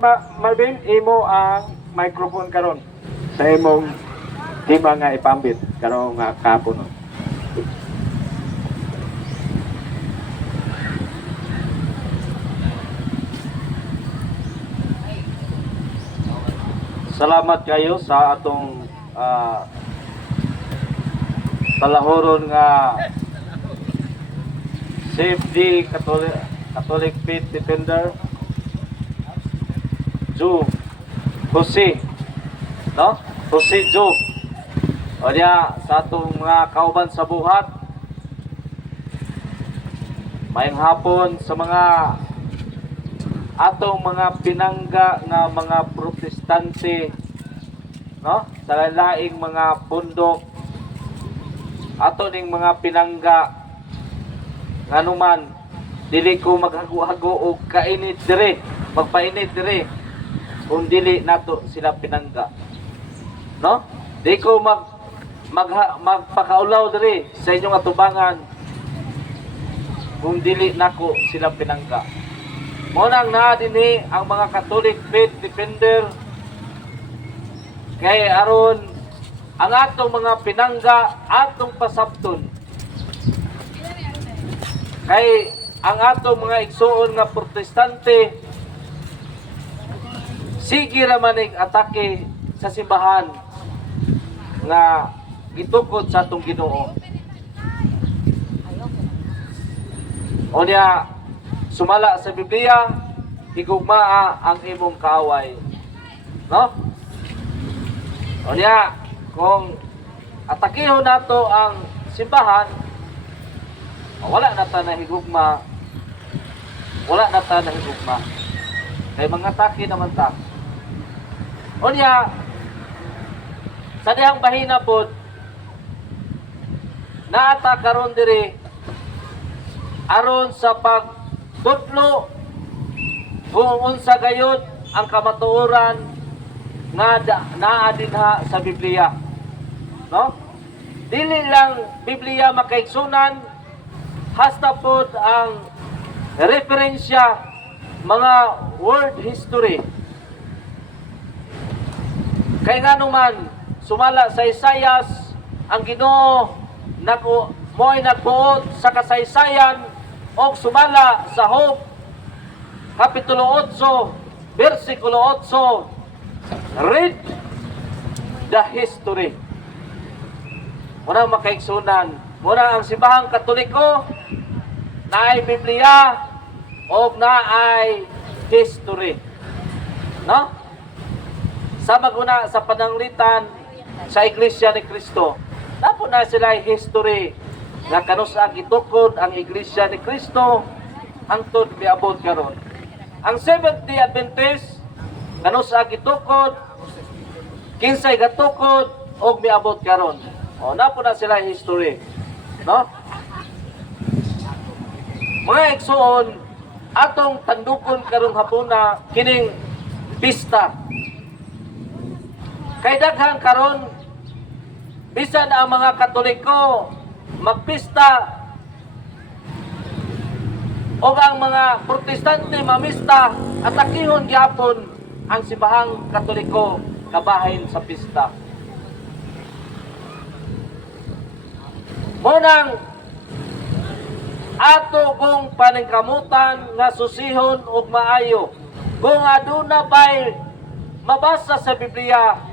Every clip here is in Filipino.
Marvin, imo ang microphone karon sa imong tema nga ipambit karon nga kapon. Salamat kayo sa atong talahoron nga Safety Catholic Faith Defender Joe Jose, no? Jose Joe. O diya, sa atong mga kauban sa buhat, mayang hapon sa mga atong mga pinangga nga mga protestante, no? Sa laing mga pundok, ato ning mga pinangga nga numan dili ko maghago-hago og kainit dire, magpainit dire kung dili nato sila pinangga, no? Di ko magpakaulaw diri sa inyong atubangan kung dili nako sila pinangga. Munang naa dinhi ang mga Catholic Faith Defender kay aron ang atong mga pinangga atong pasabton, kay ang atong mga igsuon nga protestante sige raman ning atake sa simbahan nga gitukod sa atong Ginoo. O niya, sumala sa Biblia, higugmaa ang imong kaaway, no? O niya, kung atakihon nato ang simbahan, wala na ta na higugma, wala na ta na higugma, kay mga atake naman ta. O niya, sa dihang bahina pod, naata karon diri aron sa pagtudlo kung unsa gayud ang kamatuoran nga naa dinha sa Biblia, no? Dili lang Biblia makaigsunan, hasta pod ang referensya mga world history. Kay nga naman, sumala sa Isaias, ang Ginoo mo'y nagbuot sa kasaysayan o sumala sa Job, Kapitulo 8, versikulo 8, read the history. Muna makaigsunan, muna ang simbahang Katoliko, naay Biblia, o naay history, no? Sa maguna sa pananglitan sa Iglesia ni Cristo, napo na sila history nga kanusa gitukod ang Iglesia ni Cristo hangtod miabot karon. Ang Seventh-day Adventist kanusa gitukod, kinsay gatukod og miabot karon. O napo na sila history, no? Mga igsoon, atong tandukon karong hapuna kining pista. Kay daghang karon, bisan ang mga Katoliko magpista o ang mga protestante mamista, atakihon gyapon ang simbahang Katoliko kabahin sa pista. Munang ato kung paningkamutan nga susihon og maayo kung aduna ba'y mabasa sa Biblia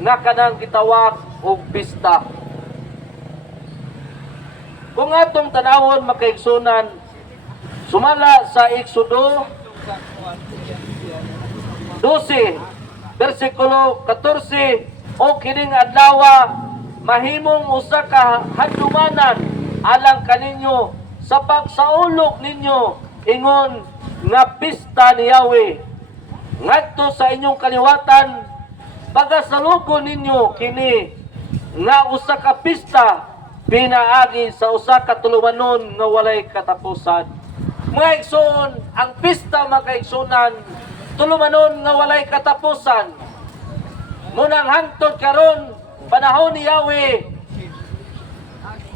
nga kanang gitawag og pista. Kung atong tanawon makaigsunan, sumala sa Exodo 12, versikulo 14, o kining adlaw mahimong usa ka handumanan alang kaninyo sa pagsaulog ninyo ingon nga pista ni Yahweh. Ngadto sa inyong kaliwatan, pagasalugon ninyo kini nga usa ka pista pinaagi sa usa ka tulumanon nga walay katapusan. Mga igsoon, ang pista makaigsunan tulumanon nga walay katapusan. Munang hangtod karon panahon ni Yahweh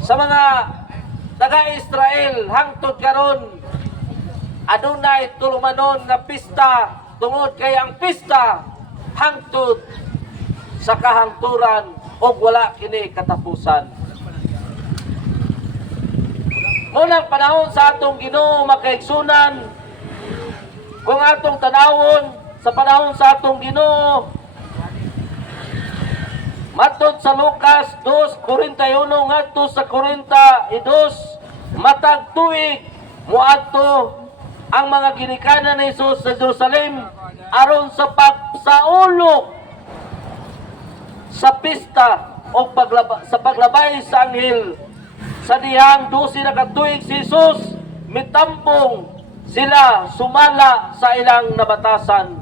sa mga taga-Israel hangtod karon adunay tulumanon nga pista tungod kay ang pista hangtod sa kahangturan og wala kini katapusan. Munang panahon sa atong Ginoo makaigsunan, kung atong tanawon sa panahon sa atong Ginoo, matod sa Lucas 2:41 ngadto sa 42, matag tuig moadto ang mga ginikanan ni Hesus sa Jerusalem aron sa pagsaulog sa pista o sa paglabay sa anghel. Sa dihang 12 na katuig si Hesus, mitambong sila sumala sa ilang nabatasan.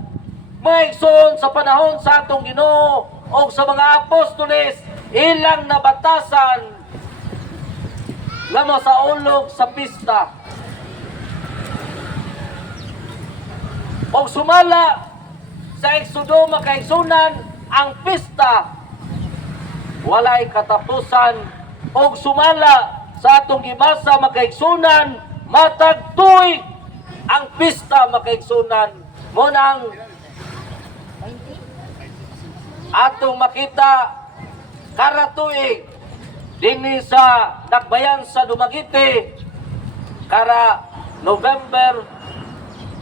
Mga igsoon, sa panahon sa atong Ginoo o sa mga apostoles, ilang nabatasan nga masaulog sa pista. O sumala sa Exodo makaigsunan ang pista walay katapusan. O sumala sa atong gibasa makaigsunan matag tuig ang pista makaigsunan. Mo nang atong makita karatuig dinhi sa Dakbayan sa Dumaguete kara November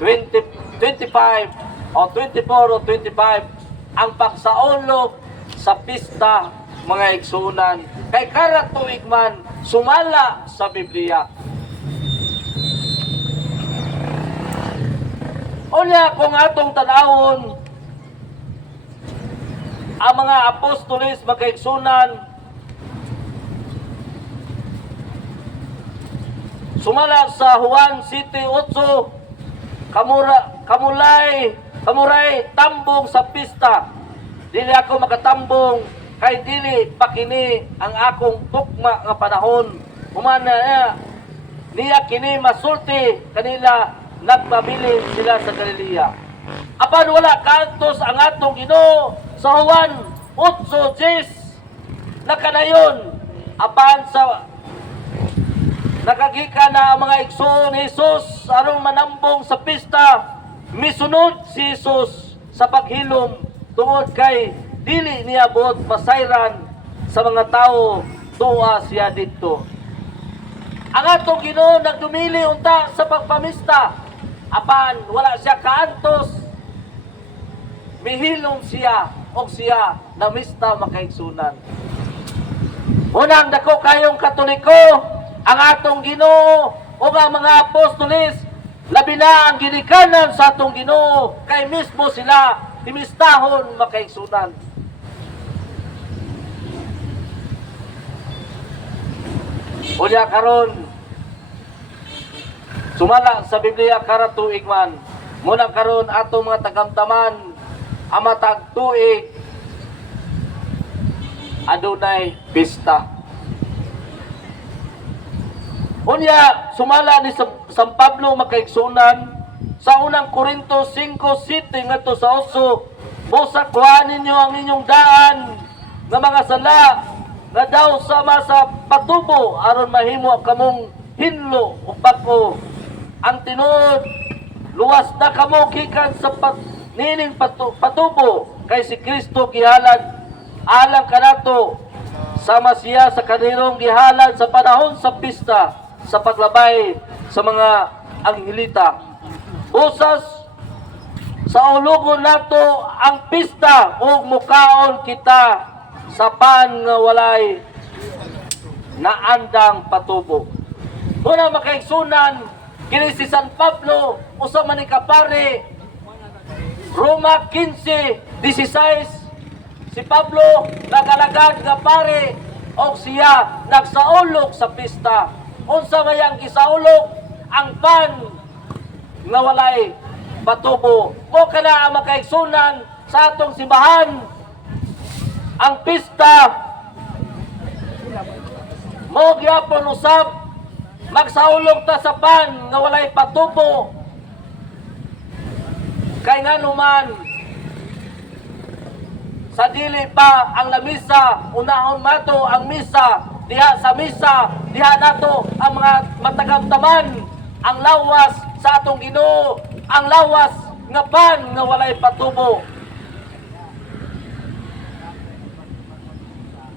25 o 24 o 25 ang pagsaulog sa pista mga igsunan. Kay karatuig man sumala sa Biblia. Unya kung atong tanawon ang mga apostoles makaigsunan sumala sa Juan 7:8 kamuray tambong sa pista. Dili ako makatambong kay dili pa kini ang akong tukma nga panahon. Humana niya kini masulti kanila nagpabilin sila sa Galilea. Apan wala kantos ang atong Ginoo sa Juan 8:10 nakadayon apan sa nakagika na ang mga igsoon ni Hesus aron manambong sa pista, misunod si Hesus sa paghilom tungod kay dili niya buot masayran sa mga tao tuwa siya dito. Ang atong Ginoo nagdumili unta sa pagpamista, apan wala siya kaantos, mihilom siya o siya namista makaigsunan. Unang dako kayong Katoliko, ang atong Ginoo o ang mga apostoles, labi na ang ginikanan sa atong Ginoo kay mismo sila himistahon makaigsunan. Unya karon sumala sa Biblia karatuig man, munang karon atong mga tagamtaman ang matag tuig adunay pista. Unya sumala ni San Pablo makaigsunan sa unang Korinto 5:7 ngadto sa 8, busa kuhanin niyo ang inyong daan nga mga sala nga daw sama sa patubo aron mahimo kamong hinlo o bag-o. Ang tinuod luwas na kamo gikan sa nining patubo kay si Kristo gihalad alang kanato sama siya sa kanilong gihalad sa panahon sa pista sa paglabay sa mga anghilita. Usas sa ulugon nato ang pista ug mukaon kita sa pan nga walay naandang patubo. Una makaigsunan kini si San Pablo usa man ni kapare Roma 15:16 si Pablo nagalagad nga pare o siya nagsaulog sa pista. Unsa mayang gisaulog ang pan nga walay patubo. O kana ang makaigsunan sa atong simbahan ang pista mo gyapon usab magsaulog ta sa pan nga walay patubo. Kay nganuman sa dili pa ang lamisa, unahon mato ang misa, diha sa misa, diha nato ang mga matagamtaman ang lawas sa atong Ginoo ang lawas nga pan nga walay patubo.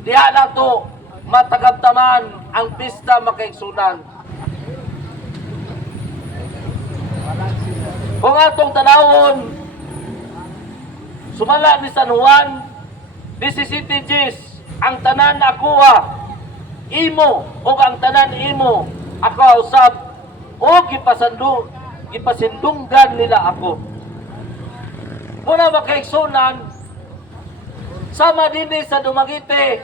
Diha na to matagabtaman ang pista makaigsunan. Kung atong tanawon, sumala ni San Juan 17 Gs, ang tanan akuha imo o ang tanan imo ako usab o gipasindunggan nila ako. Muna makaigsunan sama dinhi sa Dumaguete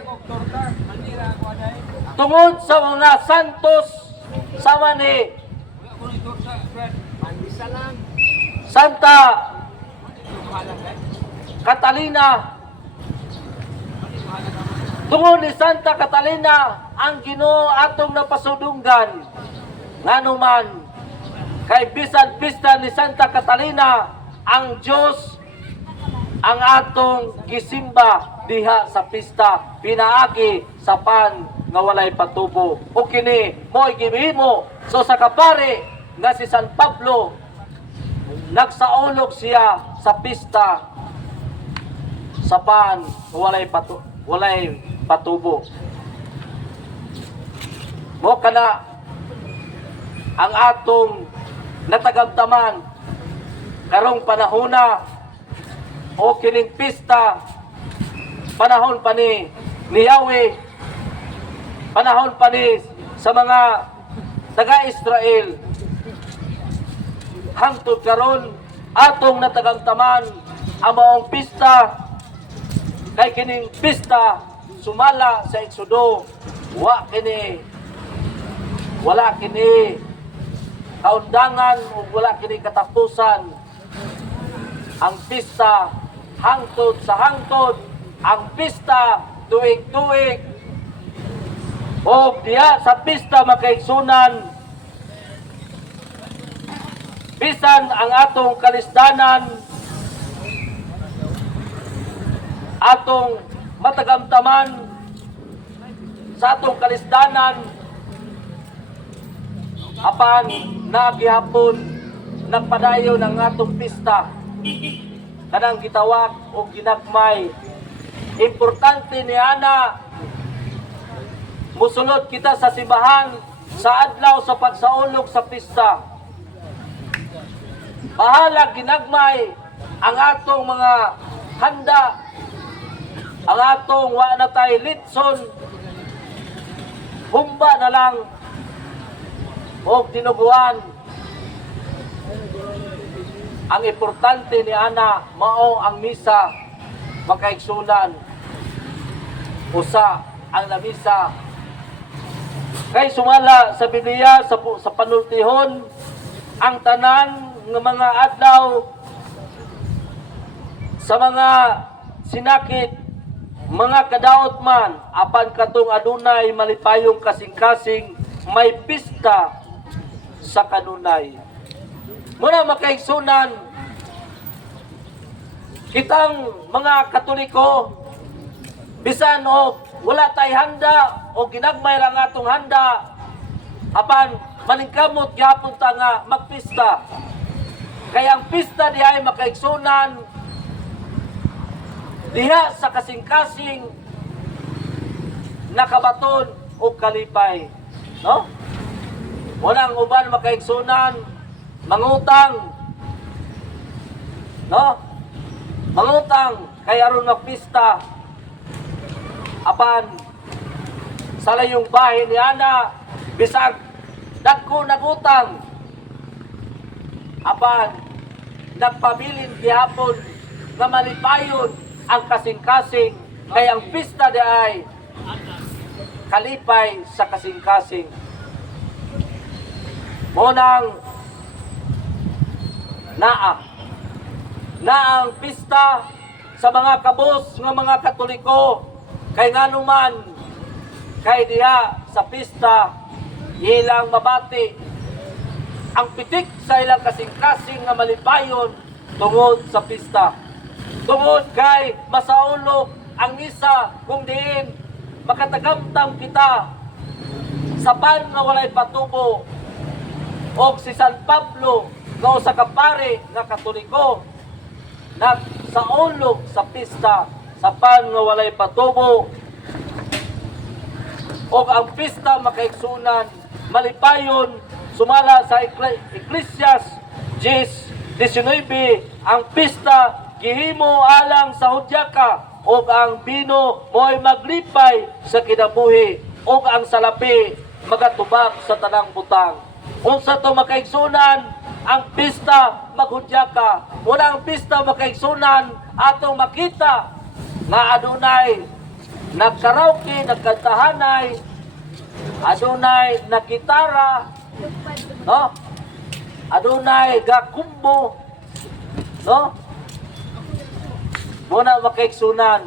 tungod sa mga santos sama ni Santa Catalina. Tungod ni Santa Catalina ang Ginoo atong napasudunggan nganuman kay bisan pista ni Santa Catalina ang Dios ang atong gisimba diha sa pista pinaagi sa pan nga walay patubo. O kini mo'y gihimo so sa kapari nga si San Pablo nagsaulog siya sa pista sa pan walay patubo. Mo kana ang atong natagamtaman karong panahona o kining pista panahon pa ni Yahweh, panahon pa ni sa mga taga-Israel. Hangtod karon atong natagamtaman ang maong pista kay kining pista sumala sa Exodo wala kini kaundangan o wala kini katapusan. Ang pista hangtod sa hangtod, ang pista tuig-tuig o diya sa pista makaigsunan bisan ang atong kalisdanan atong matagamtaman sa atong kalisdanan apan nagihapon nagpadayon ang atong pista kanang gitawag o ginagmay. Importante ni ana musulod kita sa simbahan sa adlaw sa pagsaulog sa pista. Bahala ginagmay ang atong mga handa, ang atong wa na tay litson, humba na lang o tinubuan. Ang importante ni ana mao ang misa makaigsunan. Usa ang lamisa kay sumala sa Biblia sa panultihon ang tanan ng mga adlaw sa mga sinakit mga kadaot man apan katong adunay malipayong kasing-kasing may pista sa kanunay. Muna makaigsunan kitang mga Katoliko bisan o wala tay handa o ginagmay ra nga atong handa apan maningkamot gyapon ta nga magpista. Kaya ang pista diay makaigsunan diha sa kasing-kasing nakabaton o kalipay, no? Walang uban makaigsunan mangutang, no? Mangutang kay aron magpista apan sa layong bahin ni ana bisag dagko nagutang apan nagpabilin gihapon nga malipayon ang kasing-kasing kay ang pista di ay kalipay sa kasing-kasing. Munang na ang pista sa mga kabos nga mga Katoliko kay nganuman kay diha sa pista ilang mabati ang pitik sa ilang kasing-kasing nga malipayon tungod sa pista. Tungod kay masaulog ang isa kung diin makatagamtam kita sa pan nga walay patubo o si San Pablo nga usa ka pare nga Katoliko nagsaulog sa pista sa pan nga walay patubo o ang pista makaigsunan malipayon sumala sa Ecclesiastes 10:19 ang pista gihimo alang sa hudyaka o ang bino mo'y maglipay sa kinabuhi o ang salapi magatubak sa tanang butang. Unsa to makaigsunan ang pista maghudyaka. Muna ang pista makaigsunan atong makita nga adunay nagkaraoke, nagkantahanay, adunay nagkitara, no? Adunay gakumbo, no? Muna makaigsunan.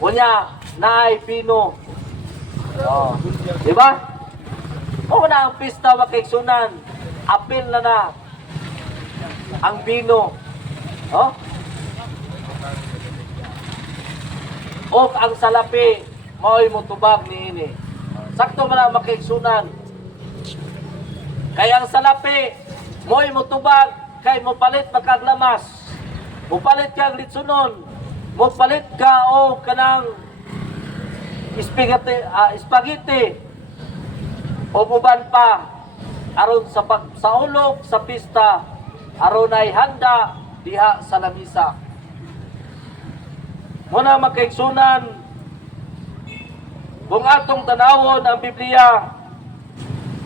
Unya naay pino. Oh, di ba? Muna ang pista makaigsunan. Apil na ang bino. Oh? O ang salapi mao'y mutubag niini. Sakto man ang makaigsunan. Kaya ang salapi mo'y mutubag kay mopalit magkaglamas. Mopalit kang litsunon. Mopalit ka o kanang spaghetti o uban pa aron sa pagsaulog sa pista aron ay handa diha sa lamisa. Muna makaigsunan kung atong tanawon ang Biblia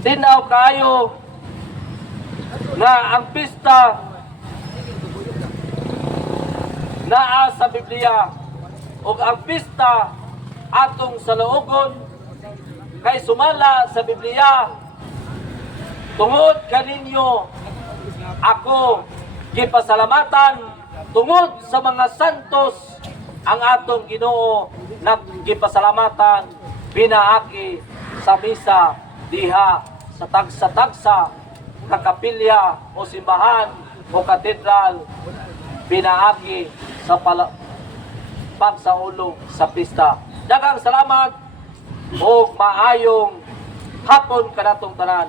tinaw kayo nga ang pista naa sa Biblia o ang pista atong saloogon kay sumala sa Biblia tungod kaninyo ako gipasalamatan tungod sa mga santos ang atong Ginoo naggipasalamatan pinaaki sa misa diha sa tagsa-tagsa kakapilya o simbahan o katedral pinaaki sa pagsaulog sa pista. Daghang salamat o maayong hapon kanatong tanan.